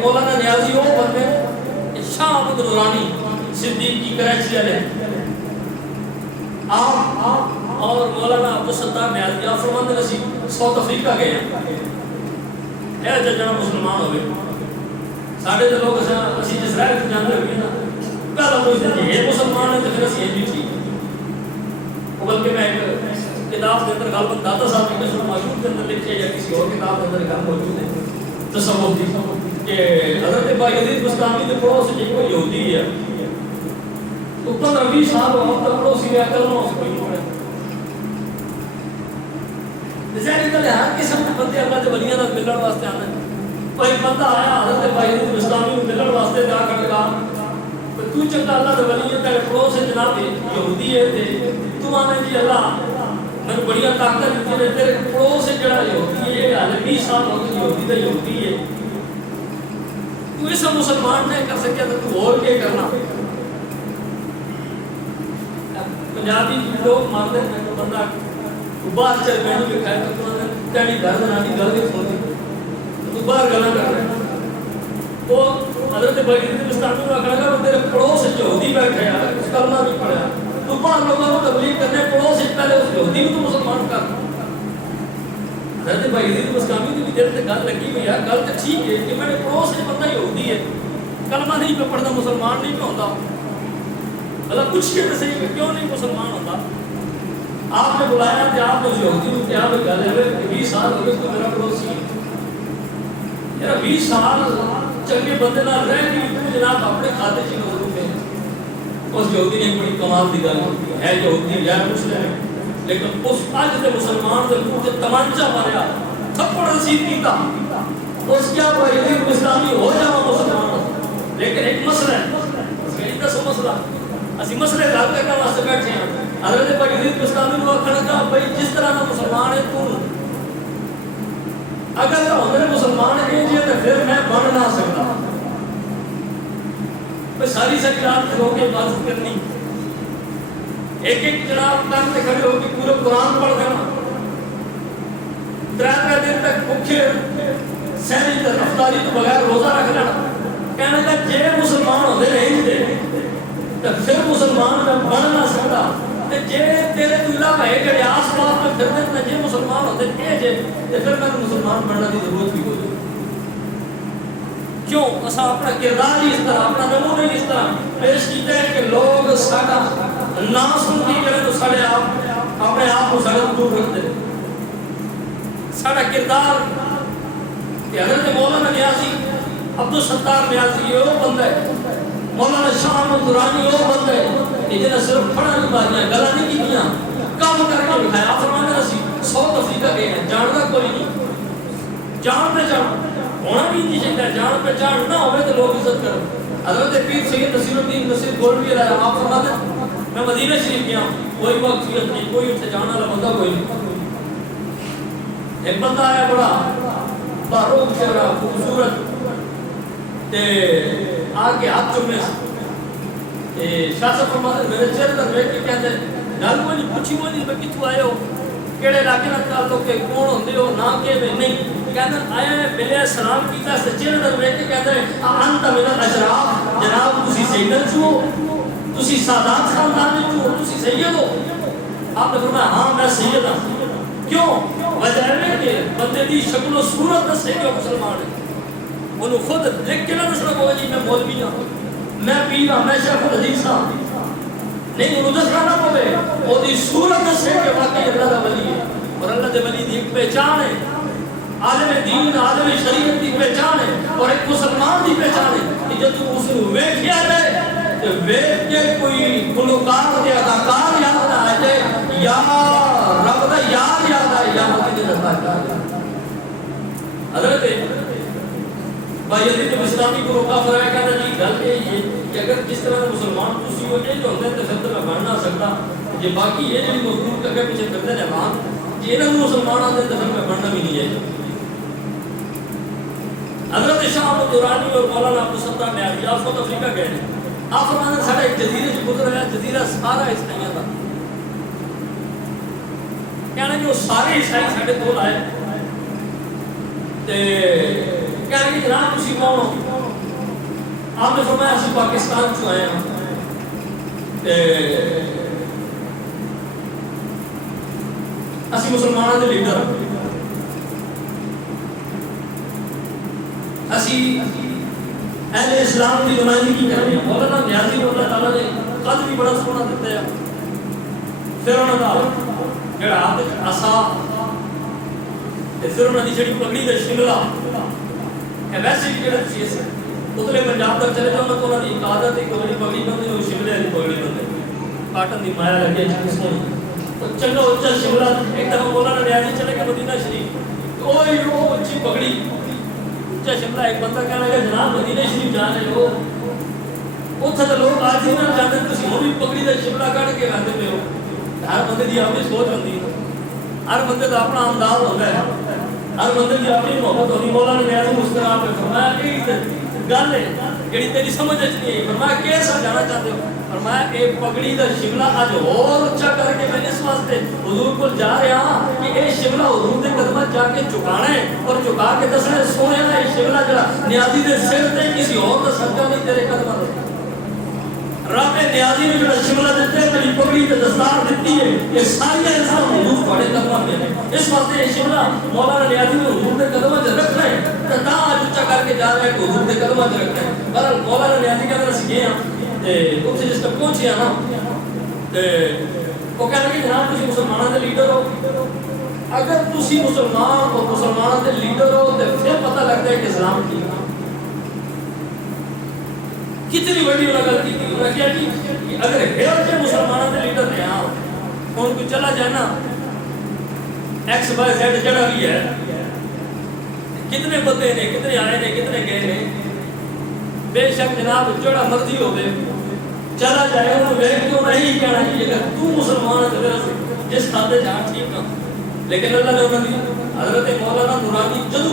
مولانا نیازی وہ بندے شاہ احمد نورانی صدیق کی کراچی والے آپ اور مولانا عبدالستار نیازی آپ فرماتے ہیں اسی ساؤتھ افریقہ گئے ہیں اے جڑا مسلمان ہوئے ساڑھے دے لوگ اسی اسرائیل سے جانے ہوئے نا پہلا پوچھتے ہیں یہ مسلمان ہے تو پھر اسی یہ بھی ٹھیک بلکہ میں ایک کتاب کے اندر غالباً داتا صاحب کی نشر معشور کے اندر لکھے یا کسی اور کتاب کے اندر ایک موجود ہے تصوف کی کہ حضرت بایزید بستامی نے پڑوس سے کوئی یہودی ہے تو 15-20 سال وہاں تک پڑوسی میں کلمہ اس کو ہی پڑھے ظاہر ہے ہر قسم کے بندے اللہ کے ولیاں نال ملن واسطے آنا ہے کوئی بندہ آیا حضرت بایزید بستامی کو ملن واسطے جا کر کہا تو چنگا اللہ کے ولی ہے تیرے پڑوس سے جناب یہودی ہے تے تو آنے جی اللہ میں بڑیا طاقت دیتی ہے تیرے پڑوس سے جڑا یہودی ہے حالے 20 سال ہو گئے یہودی تے یہودی ہے تو اس مسلمان نے کر سکیا تو اور کیا کرنا پنجابی لوگ مانتے ہیں کہ بندہ باہر چل میں نہیں کھائے تو تیری گھر بنانی گل نہیں سنتی تو باہر گلا کر رہے ہیں وہ حضرت بایزید بستامی کو آخر لگا تیرے پڑوس سے یہودی بیٹھے ہیں اس کلمہ بھی پڑھا تو باہر لوگوں کو تبلیغ کرنے پڑوس سے پہلے اس یہودی کو تو مسلمان کر حضرت بایزید بستامی کی بھی دل سے گل لگی ہوئی ہے گل تو ٹھیک ہے کہ میرے پڑوس سے بندہ یہودی ہے کلمہ نہیں پہ پڑھتا مسلمان نہیں پہ ہوتا اللہ کچھ کے صحیح کہ کیوں نہیں مسلمان ہوتا آپ نے بلایا کہ آپ نے یہودی کو کیا بھی گل ہے 20 سال ہو گئے تو میرا پڑوسی ہے میرا 20 سال چنگے بندے نہ رہ کے جناب اپنے کھاتے چ مصروف ہے اس یہودی نے بڑی کمال دی گل ہے یہودی یا مسلم ہے لیکن اس اج کے مسلمان کے منہ سے تمانچا ماریا تھپڑ رسید کیتا اس کیا بایزید بستامی ہو جاوا مسلمان لیکن ایک مسئلہ ہے اس کا اتنا سو مسئلہ اسی مسئلے حل کرنے واسطے بیٹھے ہیں حضرت بایزید بستامی کو آخر لگا بھائی جس طرح کا مسلمان ہے تو اگر تو ہمارے مسلمان ہیں جی تو پھر میں بن نہ سکتا میں ساری سکرات سے ہو کے عبادت کرنی ایک ایک جناب تن سے کھڑے ہو کے پورے قرآن پڑھ دینا 3 دن تک بھوکے سہری افطاری تو بغیر روزہ رکھ لینا کہنے کا جے مسلمان ہوتے نہیں تھے تو پھر مسلمان میں بن نہ سکتا جے تیرے تو علاقہ ہے کہ آس پاس میں پھرنے میں جے مسلمان ہوتے ہیں جے پھر میں مسلمان بننا کی ضرورت بھی ہو جائے کیوں اسا اپنا کردار ہی اس طرح اپنا نمونہ ہی اس طرح پیش کیتے ہیں کہ لوگ ساڈا نا سنتی کریں تو ساڈے آپ اپنے آپ کو ساڈے دور رکھتے ہیں ساڈا کردار کہ حضرت مولانا نیازی عبدالستار نیازی وہ بندہ ہے مولانا شاہ احمد نورانی وہ بندہ ہے کہ جنہیں صرف پڑھا نہیں ماریا گلا نہیں کیتیاں کام کر کے بٹھایا فرمانے اسی ساؤتھ افریقہ گئے ہیں جاننا کوئی نہیں جان پہ جان ہونا بھی نہیں چاہتا جان پہ جان نہ ہوئے تو لوگ عزت کرو حضرت پیر سید نصیر الدین نصیر گولوی علیہ آپ فرماتے ہیں میں مدینہ شریف گیا کوئی وقفیت نہیں کوئی اتنے جانا والا بندہ کوئی نہیں ایک بندہ آیا بڑا باروک چہرہ خوبصورت تے آگے ہاتھ چومے شاہ صاحب فرماتے ہیں میرے چہرے پر بیٹھ کے کہتے ہیں گل کوئی نہیں پوچھی کوئی نہیں میں کتوں آئے ہو کیڑے علاقے میں تعلق کے کون ہوندے ہو نہ کہ نہیں کہتے ہیں آیا ہے ملے سلام کیتا ہے چہرے پر بیٹھ کے کہتے ہیں انت من الاشراف جناب تسی سیدن چھو تسی سادات خاندان چھو تسی سید ہو آپ نے فرمایا ہاں میں سید ہوں کیوں وجہ ہے کہ بندے دی شکل و صورت دسے کہ مسلمان ہے انہوں خود لکھ کے نہ دسنا کو جی میں مولوی ہوں میں پیر ہوں میں شیخ الحدیث ہوں نہیں انہوں دسنا نہ پوے وہ دی صورت دسے کہ واقعی اللہ کا ولی ہے اور اللہ کے ولی دی ایک پہچان ہے عالم دین عالم شریعت کی پہچان ہے اور ایک مسلمان کی پہچان ہے کہ جب تو اس کو ویکھ کیا جائے تو ویکھ کے کوئی گلوکار یا اداکار یاد نہ آ جائے یا رب کا یاد یاد آئے یا مدد دستا حضرت بایزید بستامی کو روکا فرمایا کہتا جی گل یہ کہ اگر جس طرح مسلمان کسی ہو جائے جو ہوتے ہیں تو پھر تو میں بن نہ سکتا یہ باقی یہ جو مزدور کر کے پیچھے کرتے ہیں مان یہ انہوں مسلمان آتے ہیں تو پھر میں بننا بھی نہیں ہے حضرت شاہ احمد نورانی اور مولانا عبدالستار نیازی آپ ساؤتھ افریقہ گئے ہیں آپ فرماتے ہیں ساڑھا ایک جزیرے سے گزر رہا ہے جزیرہ سارا عیسائیاں تھا کہنا کہ وہ سارے عیسائی ساڑھے کول آئے کہنا کہ جناب تسی کون ہو آپ نے فرمایا اسی پاکستان چ آئے ہیں اسی مسلمانوں کے لیڈر اسی اہل اسلام کی نمائندگی کی کرنے ہیں. مولانا نیازی کو اللہ تعالیٰ نے قد بھی بڑا سونا دیتا ہے. پھر انہوں نے جڑا ہاتھ عصا پھر انہوں نے جڑی پگڑی کا شملہ ویسے بھی جڑا چیز ہے اتلے پنجاب تک چلے جاؤ تو انہوں نے ایک عادت ہے کہ بڑی پگڑی بندے وہ شملے والی پگڑی بندے کاٹن دی مایا لگے جس نے تو چنگا اچھا شملہ ایک دفعہ مولانا نیازی چلے گئے مدینہ شریف کوئی وہ اچھی پگڑی اچھا شملہ ایک بندہ کہنے لگا جناب مدینہ شریف جانے ہو اتنے تو لوگ آج ہی نہ جانتے تھی ہوں بھی پگڑی کا شملہ کٹ کے آتے پہ ہو. ہر بندے کی اپنی سوچ ہوتی ہے ہر بندے کا اپنا انداز ہوتا ہے ہر بندے کی اپنی محبت ہوتی. مولانا نیازی مسکرا پہ فرمایا کہ گل ہے جڑی تیری سمجھ نہیں ہے. فرمایا کہ سمجھانا چاہتے ہو؟ فرمایا کہ پگڑی کا شملہ اج اور اچھا کر کے میں اس واسطے حضور کو جا رہا ہوں کہ یہ شملہ حضور کے قدمت جا کے چکانا ہے اور چکا کے دسنا سونے کا یہ شملہ جڑا نیازی دے سر تے کسی اور کا صدقہ نہیں تیرے قدمت رب نیازی نے جڑا شملہ دیتے ہیں تیری پگڑی تے دستار دیتی ہے یہ ساری انسان حضور پڑے قدمت میں ہے. اس واسطے یہ شملہ مولانا نیازی نے حضور کے قدمت رکھنا ہے تا اج اچھا کر کے جا رہا ہے کہ حضور کے قدمت رکھنا ہے. بہرحال مولانا نیازی کہتے ہیں اسی گئے ہیں تے اتنے جس تک پہنچے نا تے وہ کہنے کہ جناب تسی مسلمانوں کے لیڈر ہو اگر تسی مسلمان اور مسلمانوں کے لیڈر ہو تو پھر پتہ لگتا ہے کہ اسلام کی کتنی بڑی غلطی کی. انہوں نے کیا کہ اگر ہیئر کے مسلمانوں کے لیڈر نے ہاں ان کو چلا جائے نا ایکس بائی زیڈ جڑا بھی ہے کتنے بندے نے کتنے آئے نے کتنے گئے نے بے شک جناب جڑا مرضی ہو گئے چلا جائے انہوں نے کیوں نہیں کہنا کہ اگر تو مسلمان ہے تو جس کھاتے جہاں ٹھیک نہ لیکن اللہ نے انہوں نے حضرت مولانا نورانی جدو